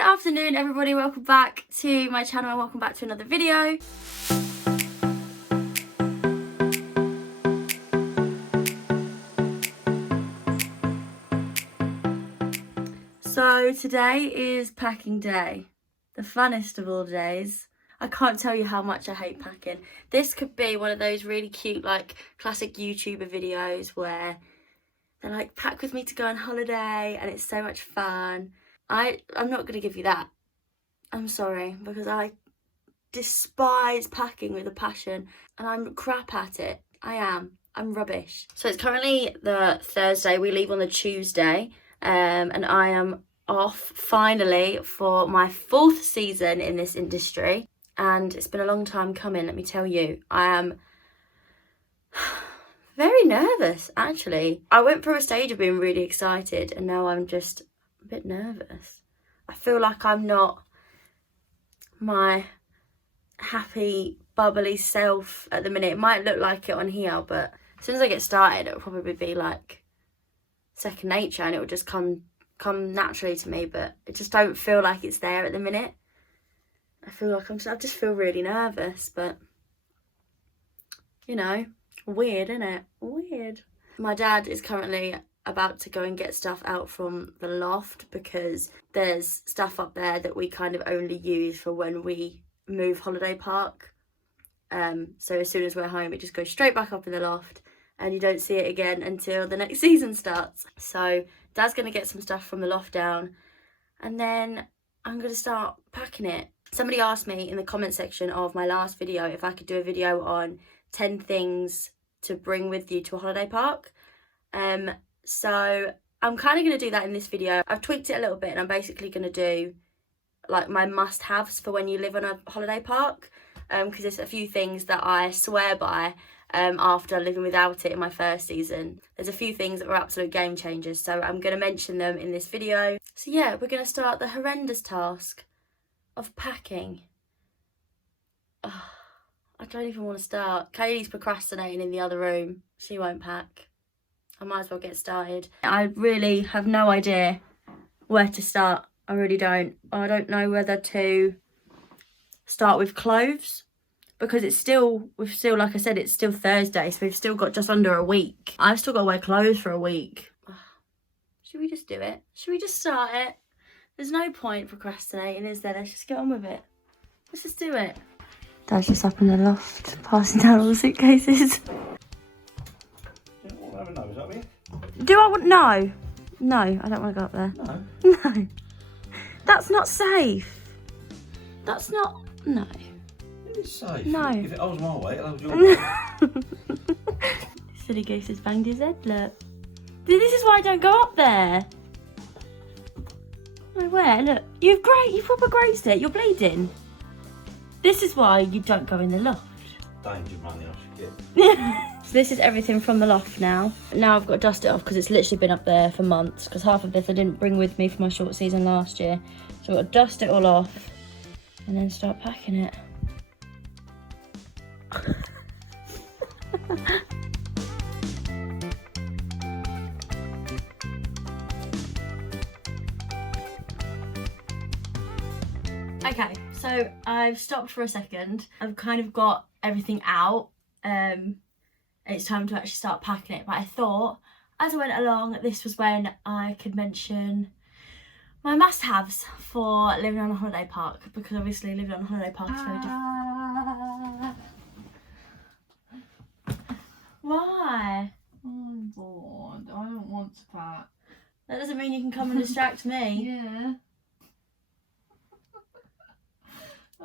Good afternoon everybody, welcome back to my channel and welcome back to another video. So today is packing day, the funnest of all days. I can't tell you how much I hate packing. This could be one of those really cute like classic YouTuber videos where they're like, pack with me to go on holiday and it's so much fun. I'm not going to give you that. I'm sorry, because I despise packing with a passion and I'm crap at it. I'm rubbish. So it's currently the Thursday, we leave on the Tuesday, and I am off finally for my 4th season in this industry. And it's been a long time coming, let me tell you. I am very nervous, actually. I went through a stage of being really excited and now I'm just a bit nervous. I feel like I'm not my happy, bubbly self at the minute. It might look like it on here, but as soon as I get started, it'll probably be like second nature and it will just come naturally to me, but I just don't feel like it's there at the minute. I feel like I just feel really nervous, but you know, weird, isn't it? Weird. My dad is currently about to go and get stuff out from the loft because there's stuff up there that we kind of only use for when we move holiday park. So as soon as we're home, it just goes straight back up in the loft and you don't see it again until the next season starts. So Dad's going to get some stuff from the loft down and then I'm going to start packing it. Somebody asked me in the comment section of my last video if I could do a video on 10 things to bring with you to a holiday park. So I'm kind of going to do that in this video. I've tweaked it a little bit and I'm basically going to do like my must-haves for when you live on a holiday park, because there's a few things that I swear by after living without it in my first season. There's a few things that were absolute game changers, so I'm going to mention them in this video. So yeah, we're going to start the horrendous task of packing. Oh, I don't even want to start. Kaylee's procrastinating in the other room. She won't pack. I might as well get started. I really have no idea where to start. I really don't. I don't know whether to start with clothes because we've still, like I said, it's still Thursday, so we've still got just under a week. I've still got to wear clothes for a week. Should we just do it? Should we just start it? There's no point procrastinating, is there? Let's just get on with it. Let's just do it. Dad's just up in the loft, passing down all the suitcases. Do I want? No. No, I don't want to go up there. No. No. That's not safe. That's not... No. It is safe. No. If it holds my weight, it'll hold your weight. Silly goose has banged his head, look. This is why I don't go up there. No, where? Look. You've proper grazed it. You're bleeding. This is why you don't go in the loft. Danger money I should get. So this is everything from the loft now. Now I've got to dust it off because it's literally been up there for months, because half of this I didn't bring with me for my short season last year. So I've got to dust it all off and then start packing it. Okay, so I've stopped for a second. I've kind of got everything out. It's time to actually start packing it, but I thought as I went along this was when I could mention my must-haves for living on a holiday park, because obviously living on a holiday park is very different. Why? I'm bored. I don't want to pack. That doesn't mean you can come and distract me. Yeah.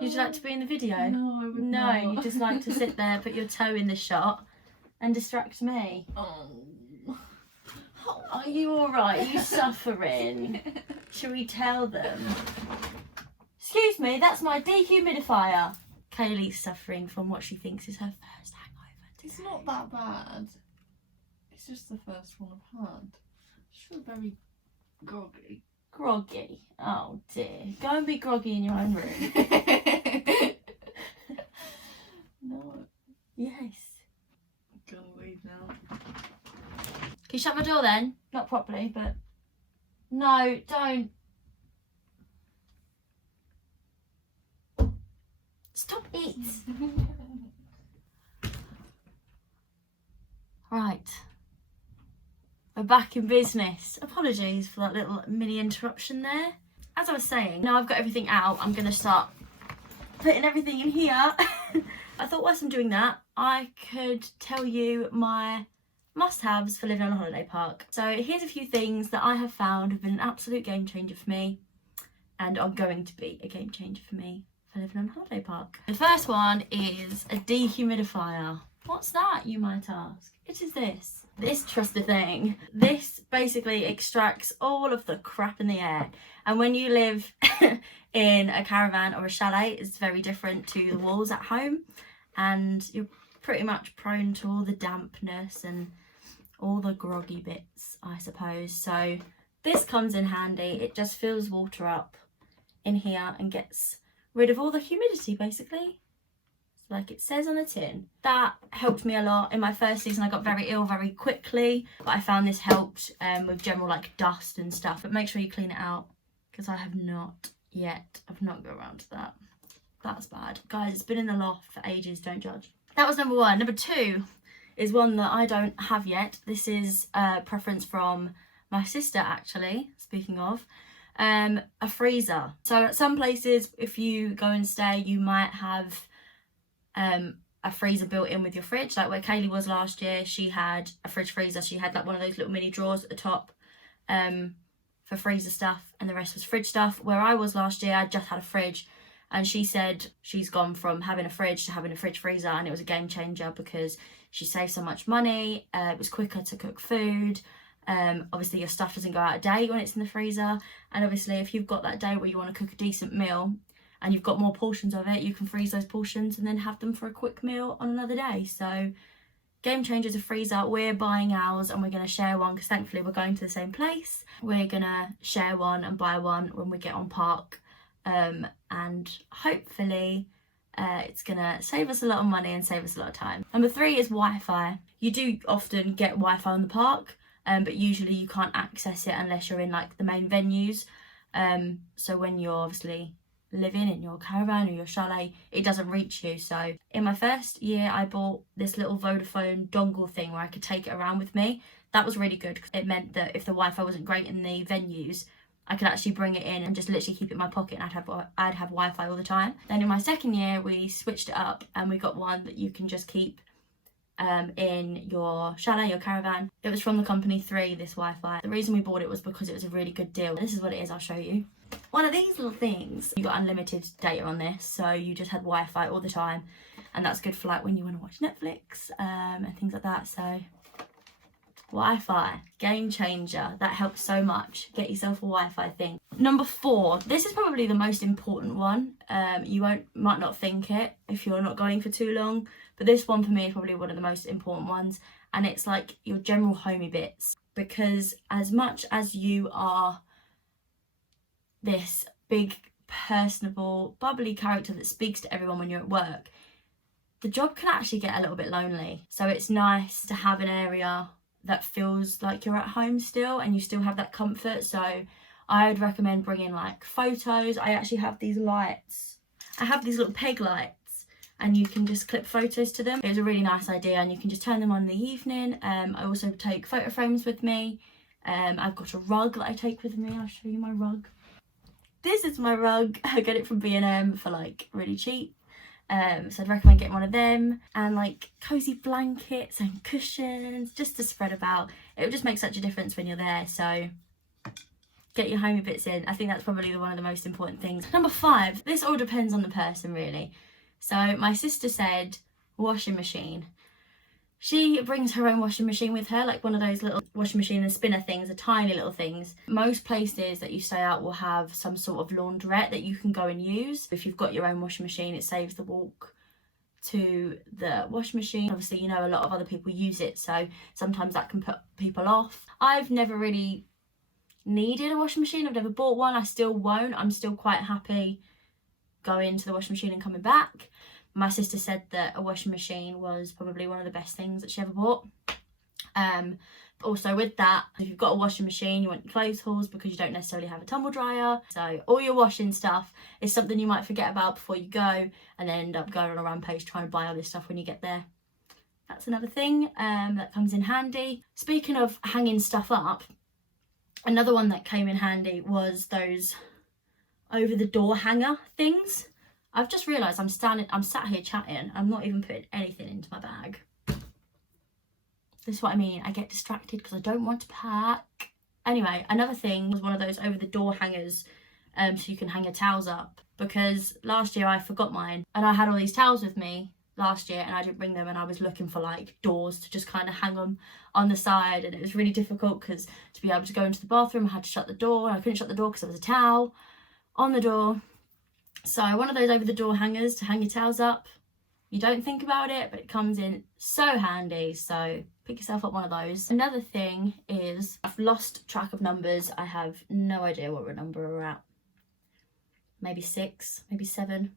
Would you like to be in the video? No, I would No, not. you just like to sit there, put your toe in the shot and distract me. Oh. Are you alright? Are you suffering? Should we tell them? Excuse me, that's my dehumidifier. Kaylee's suffering from what she thinks is her first hangover today. It's not that bad. It's just the first one I've had. I just feel very groggy. Groggy? Oh dear. Go and be groggy in your own room. No. Yes. I'm gonna leave now. Can you shut my door then? Not properly, but... No, don't. Stop it. Right. We're back in business. Apologies for that little mini interruption there. As I was saying, now I've got everything out, I'm going to start putting everything in here. I thought whilst I'm doing that, I could tell you my must-haves for living on a holiday park. So here's a few things that I have found have been an absolute game changer for me and are going to be a game changer for me for living on a holiday park. The first one is a dehumidifier. What's that, you might ask? It is this trusted thing. This basically extracts all of the crap in the air, and when you live in a caravan or a chalet, it's very different to the walls at home, and you're pretty much prone to all the dampness and all the groggy bits, I suppose. So this comes in handy. It just fills water up in here and gets rid of all the humidity, basically, like it says on the tin. That helped me a lot. In my first season I got very ill very quickly, but I found this helped with general like dust and stuff. But make sure you clean it out, because I have not yet. I've not got around to that. That's bad, guys. It's been in the loft for ages, don't judge. That was number one. Number two is one that I don't have yet. This is a preference from my sister, actually, speaking of. A freezer. So at some places, if you go and stay, you might have a freezer built in with your fridge. Like where Kaylee was last year, she had a fridge freezer. She had like one of those little mini drawers at the top for freezer stuff, and the rest was fridge stuff. Where I was last year, I just had a fridge, and she said she's gone from having a fridge to having a fridge freezer, and it was a game changer because she saved so much money. It was quicker to cook food. Obviously your stuff doesn't go out of date when it's in the freezer, and obviously if you've got that day where you want to cook a decent meal and you've got more portions of it, you can freeze those portions and then have them for a quick meal on another day. So game changer, a freezer. We're buying ours and we're going to share one because thankfully we're going to the same place. We're going to share one and buy one when we get on park, and hopefully it's going to save us a lot of money and save us a lot of time. Number three is Wi-Fi. You do often get Wi-Fi on the park, but usually you can't access it unless you're in like the main venues. So when you're obviously living in your caravan or your chalet, it doesn't reach you. So in my first year I bought this little Vodafone dongle thing where I could take it around with me. That was really good because it meant that if the Wi-Fi wasn't great in the venues, I could actually bring it in and just literally keep it in my pocket, and I'd have Wi-Fi all the time. Then in my second year we switched it up and we got one that you can just keep in your chalet, your caravan. It was from the company 3, this Wi-Fi. The reason we bought it was because it was a really good deal. This is what it is, I'll show you. One of these little things, you got unlimited data on this, so you just had Wi-Fi all the time, and that's good for like when you want to watch Netflix and things like that. So Wi-Fi, game changer. That helps so much. Get yourself a Wi-Fi thing. Number 4, this is probably the most important one. You might not think it if you're not going for too long, but this one for me is probably one of the most important ones, and it's like your general homey bits. Because as much as you are this big, personable, bubbly character that speaks to everyone when you're at work, the job can actually get a little bit lonely. So it's nice to have an area that feels like you're at home still, and you still have that comfort. So I would recommend bringing like photos. I actually have these lights. I have these little peg lights, and you can just clip photos to them. It was a really nice idea, and you can just turn them on in the evening. I also take photo frames with me. I've got a rug that I take with me. I'll show you my rug. This is my rug. I get it from B&M for like really cheap. So I'd recommend getting one of them, and like cozy blankets and cushions just to spread about. It would just make such a difference when you're there. So get your homey bits in. I think that's probably one of the most important things. Number 5, this all depends on the person really. So my sister said washing machine. She brings her own washing machine with her, like one of those little washing machine and spinner things, the tiny little things. Most places that you stay at will have some sort of laundrette that you can go and use. If you've got your own washing machine, it saves the walk to the washing machine. Obviously, you know, a lot of other people use it, so sometimes that can put people off. I've never really needed a washing machine. I've never bought one. I still won't. I'm still quite happy going to the washing machine and coming back. My sister said that a washing machine was probably one of the best things that she ever bought. Also with that, if you've got a washing machine, you want your clothes hauls because you don't necessarily have a tumble dryer. So all your washing stuff is something you might forget about before you go and then end up going on a rampage trying to buy all this stuff when you get there. That's another thing that comes in handy. Speaking of hanging stuff up, another one that came in handy was those over the door hanger things. I've just realised I'm sat here chatting. I'm not even putting anything into my bag. This is what I mean. I get distracted because I don't want to pack. Anyway, another thing was one of those over the door hangers so you can hang your towels up. Because last year I forgot mine and I had all these towels with me last year and I didn't bring them, and I was looking for like doors to just kind of hang them on the side, and it was really difficult because to be able to go into the bathroom I had to shut the door, and I couldn't shut the door because there was a towel on the door. So one of those over the door hangers to hang your towels up. You don't think about it, but it comes in so handy. So pick yourself up one of those. Another thing is I've lost track of numbers. I have no idea what number we're at. Maybe 6, maybe 7.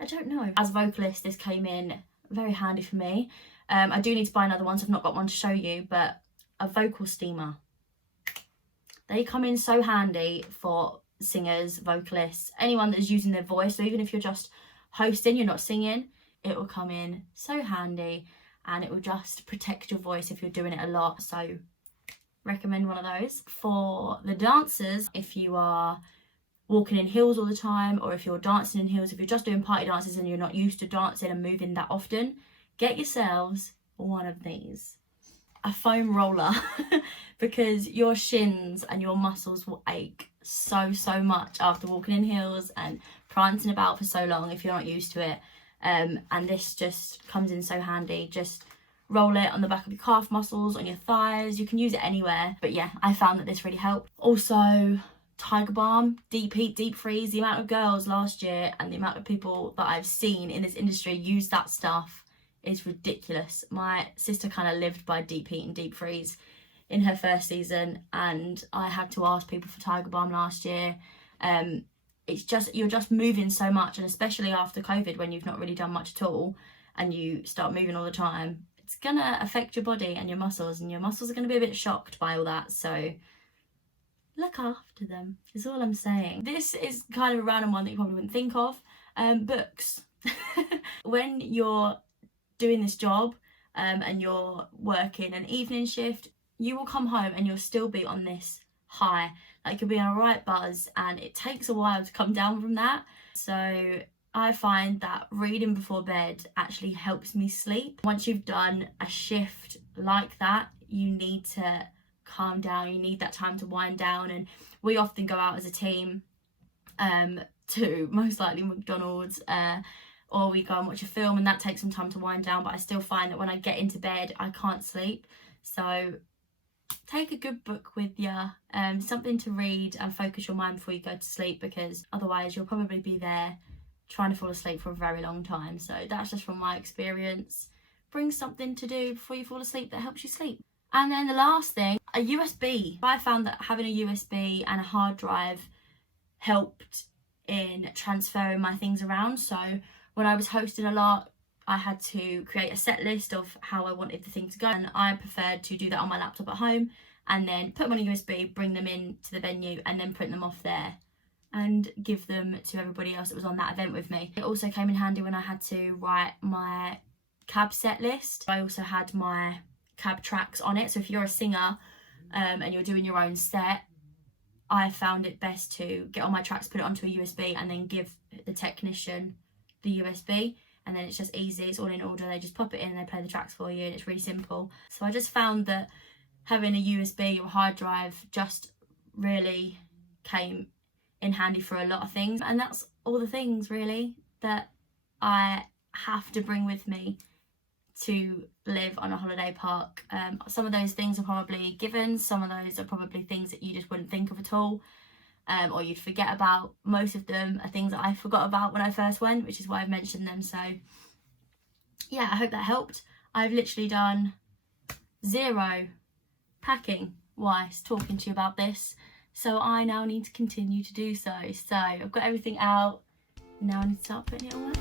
I don't know. As a vocalist, this came in very handy for me. I do need to buy another one, so I've not got one to show you, but a vocal steamer. They come in so handy for singers, vocalists, anyone that is using their voice. So even if you're just hosting, you're not singing, it will come in so handy, and it will just protect your voice if you're doing it a lot. So recommend one of those. For the dancers, if you are walking in heels all the time, or if you're dancing in heels, if you're just doing party dances and you're not used to dancing and moving that often, get yourselves one of these. A foam roller because your shins and your muscles will ache so much after walking in heels and prancing about for so long if you're not used to it. And this just comes in so handy. Just roll it on the back of your calf muscles, on your thighs. You can use it anywhere, but yeah, I found that this really helped. Also, Tiger Balm, deep heat, deep freeze. The amount of girls last year and the amount of people that I've seen in this industry use that stuff is ridiculous. My sister kind of lived by deep heat and deep freeze in her first season, and I had to ask people for Tiger Balm last year. It's just, you're just moving so much, and especially after COVID when you've not really done much at all and you start moving all the time, it's gonna affect your body and your muscles are gonna be a bit shocked by all that. So look after them is all I'm saying. This is kind of a random one that you probably wouldn't think of. Books. When you're doing this job and you're working an evening shift, you will come home and you'll still be on this high. Like, you'll be on a right buzz, and it takes a while to come down from that. So I find that reading before bed actually helps me sleep. Once you've done a shift like that, you need to calm down, you need that time to wind down. And we often go out as a team to most likely McDonald's, or we go and watch a film, and that takes some time to wind down. But I still find that when I get into bed I can't sleep. So take a good book with you, something to read and focus your mind before you go to sleep, because otherwise you'll probably be there trying to fall asleep for a very long time. So that's just from my experience. Bring something to do before you fall asleep that helps you sleep. And then the last thing, a USB. I found that having a USB and a hard drive helped in transferring my things around. So when I was hosting a lot, I had to create a set list of how I wanted the thing to go, and I preferred to do that on my laptop at home and then put them on a USB, bring them in to the venue, and then print them off there and give them to everybody else that was on that event with me. It also came in handy when I had to write my cab set list. I also had my cab tracks on it, so if you're a singer and you're doing your own set, I found it best to get all my tracks, put it onto a USB, and then give the technician the USB. And then it's just easy, it's all in order, they just pop it in and they play the tracks for you, and it's really simple. So I just found that having a USB or a hard drive just really came in handy for a lot of things. And that's all the things really that I have to bring with me to live on a holiday park. Some of those things are probably givens, some of those are probably things that you just wouldn't think of at all. Or you'd forget about. Most of them are things that I forgot about when I first went, which is why I've mentioned them. So yeah, I hope that helped. I've literally done 0 packing wise talking to you about this, so I now need to continue to do so. So I've got everything out, now I need to start putting it away.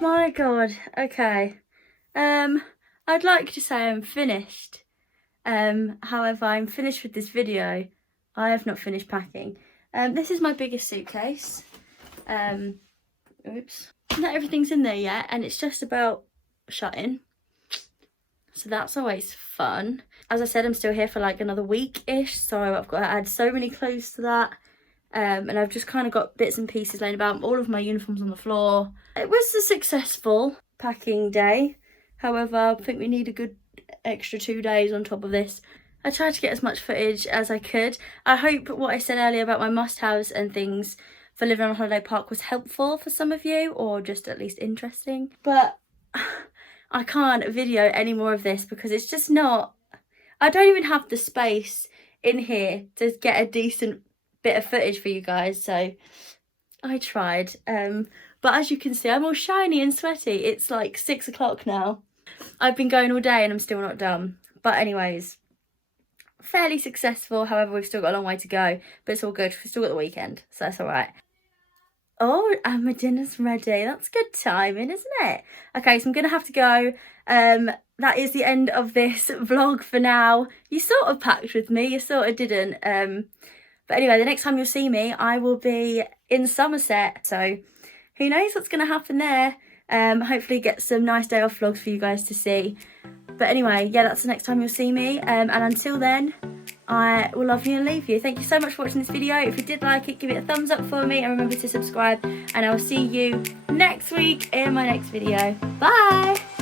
My God. Okay. I'd like to say I'm finished. However, I'm finished with this video. I have not finished packing. This is my biggest suitcase. Oops. Not everything's in there yet, and it's just about shutting. So that's always fun. As I said, I'm still here for like another week-ish, so I've got to add so many clothes to that. And I've just kind of got bits and pieces laying about, all of my uniforms on the floor. It was a successful packing day. However, I think we need a good extra 2 days on top of this. I tried to get as much footage as I could. I hope what I said earlier about my must-haves and things for living on a holiday park was helpful for some of you, or just at least interesting. But I can't video any more of this because it's just not... I don't even have the space in here to get a decent bit of footage for you guys, so I tried. But as you can see, I'm all shiny and sweaty. It's like 6 o'clock now. I've been going all day and I'm still not done. But anyways, fairly successful. However, we've still got a long way to go, but it's all good. We've still got the weekend, so that's all right. Oh, and my dinner's ready. That's good timing, isn't it? Okay, so I'm gonna have to go. That is the end of this vlog for now. You sort of packed with me, you sort of didn't. But anyway, the next time you'll see me, I will be in Somerset, so who knows what's gonna happen there. Hopefully get some nice day off vlogs for you guys to see. But anyway, yeah, that's the next time you'll see me. And until then, I will love you and leave you. Thank you so much for watching this video. If you did like it, give it a thumbs up for me and remember to subscribe. And I will see you next week in my next video. Bye!